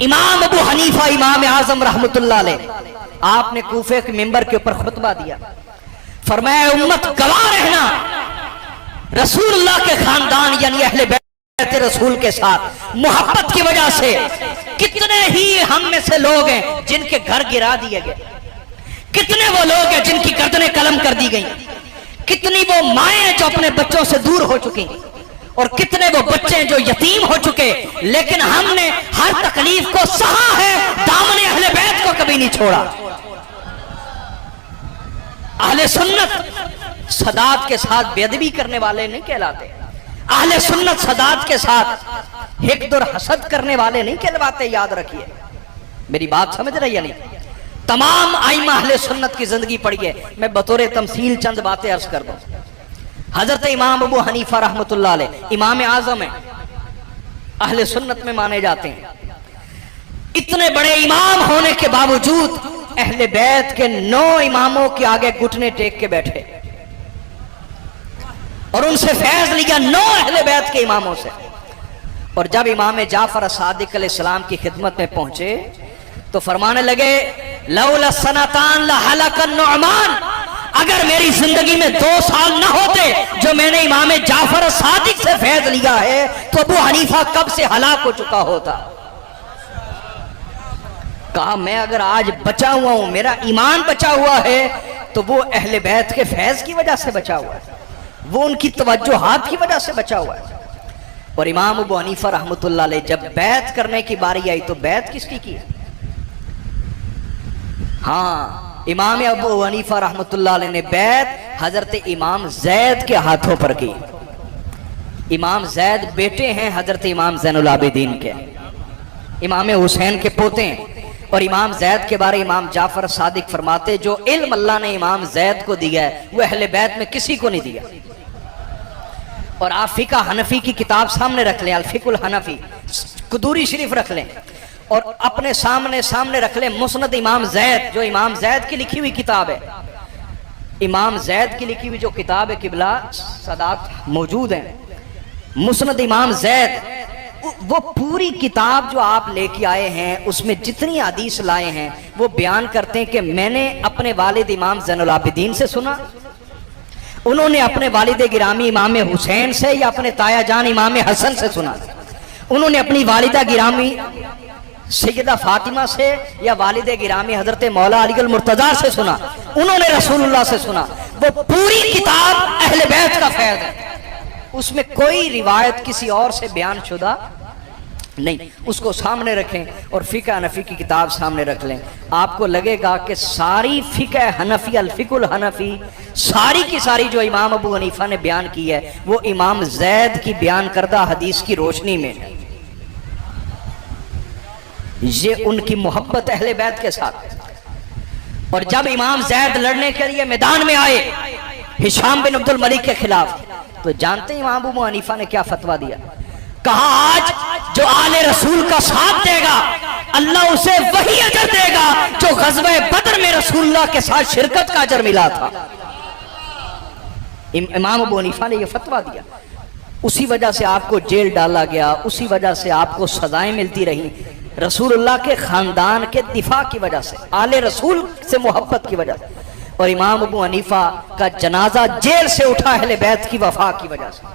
इमाम अबू हनीफा इमाम आजम रहमतुल्लाह अलैह, आपने कूफे के मिंबर के ऊपर खुतबा दिया, फरमाया उम्मत गवाह रहना, रसूलुल्लाह के खानदान यानी अहले बैत रसूल के साथ मोहब्बत की वजह से कितने ही हम में से लोग हैं जिनके घर गिरा दिए गए, कितने वो लोग हैं जिनकी गर्दनें कलम कर दी गई, कितनी वो माएं जो अपने बच्चों से दूर हो चुकी, और कितने वो बच्चे जो यतीम हो चुके, लेकिन हमने हर तकलीफ को सहा है, दामने अहले बैत को कभी नहीं छोड़ा। अहले सुन्नत सदात के साथ बेअदबी करने वाले नहीं कहलाते, अहले सुन्नत सदात के साथ हिक़्द और हसद करने वाले नहीं कहलवाते। याद रखिए, मेरी बात समझ रही है नहीं? तमाम आइमा अहले सुन्नत की जिंदगी पढ़ी है, मैं बतौर तमसील चंद बातें अर्ज कर दूं। हजरत इमाम अबू हनीफा रहमतुल्लाह अलैह इमाम आजम है, अहले सुन्नत में माने जाते हैं। इतने बड़े इमाम होने के बावजूद अहले बैत के 9 इमामों के आगे घुटने टेक के बैठे और उनसे फैज लिया 9 अहले बैत के इमामों से। और जब इमाम जाफर सादिक अलैहिस्सलाम की खिदमत में पहुंचे तो फरमाने लगे, लौला सनतान लहलकन नुअमान, अगर मेरी जिंदगी में 2 साल ना होते जो मैंने इमाम जाफर सादिक से फैज लिया है तो अबू हनीफा कब से हलाक हो चुका होता। कहा मैं अगर आज बचा हुआ हूं, मेरा ईमान बचा हुआ है, तो वो अहले बैत के फैज की वजह से बचा हुआ है, वो उनकी तवज्जुहात की वजह से बचा हुआ है। और इमाम अबू हनीफा रहमतुल्लाह अलैह जब बैत करने की बारी आई तो बैत किसकी की? हाँ, इमाम अबू हनीफा रहमतुल्लाह अलैह ने बैत हजरत इमाम जैद के हाथों पर की। इमाम जैद बेटे हैं हजरत इमाम ज़ैनुल आबिदीन के, इमाम हुसैन के पोते हैं। और इमाम जैद के बारे इमाम जाफर सादिक फरमाते, जो इल्म अल्लाह ने इमाम जैद को दिया है वो अहले बैत में किसी को नहीं दिया। और आप फिका हनफी की किताब सामने रख लें, अल-फिकुल हनफी, कुदूरी शरीफ रख लें, और अपने सामने रख लें मुस्नद इमाम जैद, जो इमाम जैद की लिखी हुई किताब है। इमाम जैद की लिखी हुई जो किताब है किबला सदात मौजूद है, मुस्नद इमाम जैद, वो पूरी किताब जो आप लेके आए हैं उसमें जितनी हदीस लाए हैं वो बयान करते हैं कि मैंने अपने वालिद इमाम ज़ैनुल आबिदीन से सुना, उन्होंने अपने वालिद गिरामी इमाम हुसैन से या अपने ताया जान इमाम हसन से सुना, उन्होंने अपनी वालिदा गिरामी सैयदा फातिमा से या वालिद गिरामी हजरत मौला अली अल मुर्तजा से सुना, उन्होंने रसूलुल्लाह से सुना। वो पूरी किताब अहले बैत का फैज़ है, उसमें कोई रिवायत किसी और से बयान शुदा नहीं। उसको सामने रखें और फिका हनफी की किताब सामने रख लें, आपको लगेगा कि सारी फिका हनफी अल-फिकुल हनफी सारी की सारी जो इमाम अबू हनीफा ने बयान की है वो इमाम जैद की बयान करदा हदीस की रोशनी में है। ये उनकी मोहब्बत अहले बैत के साथ। और जब इमाम जैद लड़ने के लिए मैदान में आए हिशाम बिन अब्दुल मलिक के खिलाफ, तो जानते हैं इमाम अबू हनीफा ने क्या फतवा दिया? कहा आज जो आले रसूल का साथ देगा अल्लाह उसे वही अजर देगा जो ग़ज़वे बदर में रसूलुल्लाह के साथ शिरकत का अजर मिला था। इमाम अबू हनीफा ने यह फतवा दिया, उसी वजह से आपको जेल डाला गया, उसी वजह से आपको सजाएं मिलती रही, रसूलुल्लाह के खानदान के दिफा की वजह से, आले रसूल से मोहब्बत की वजह से। और इमाम अबू हनीफा का जनाजा जेल से उठा अहले बैत की वफा की वजह से।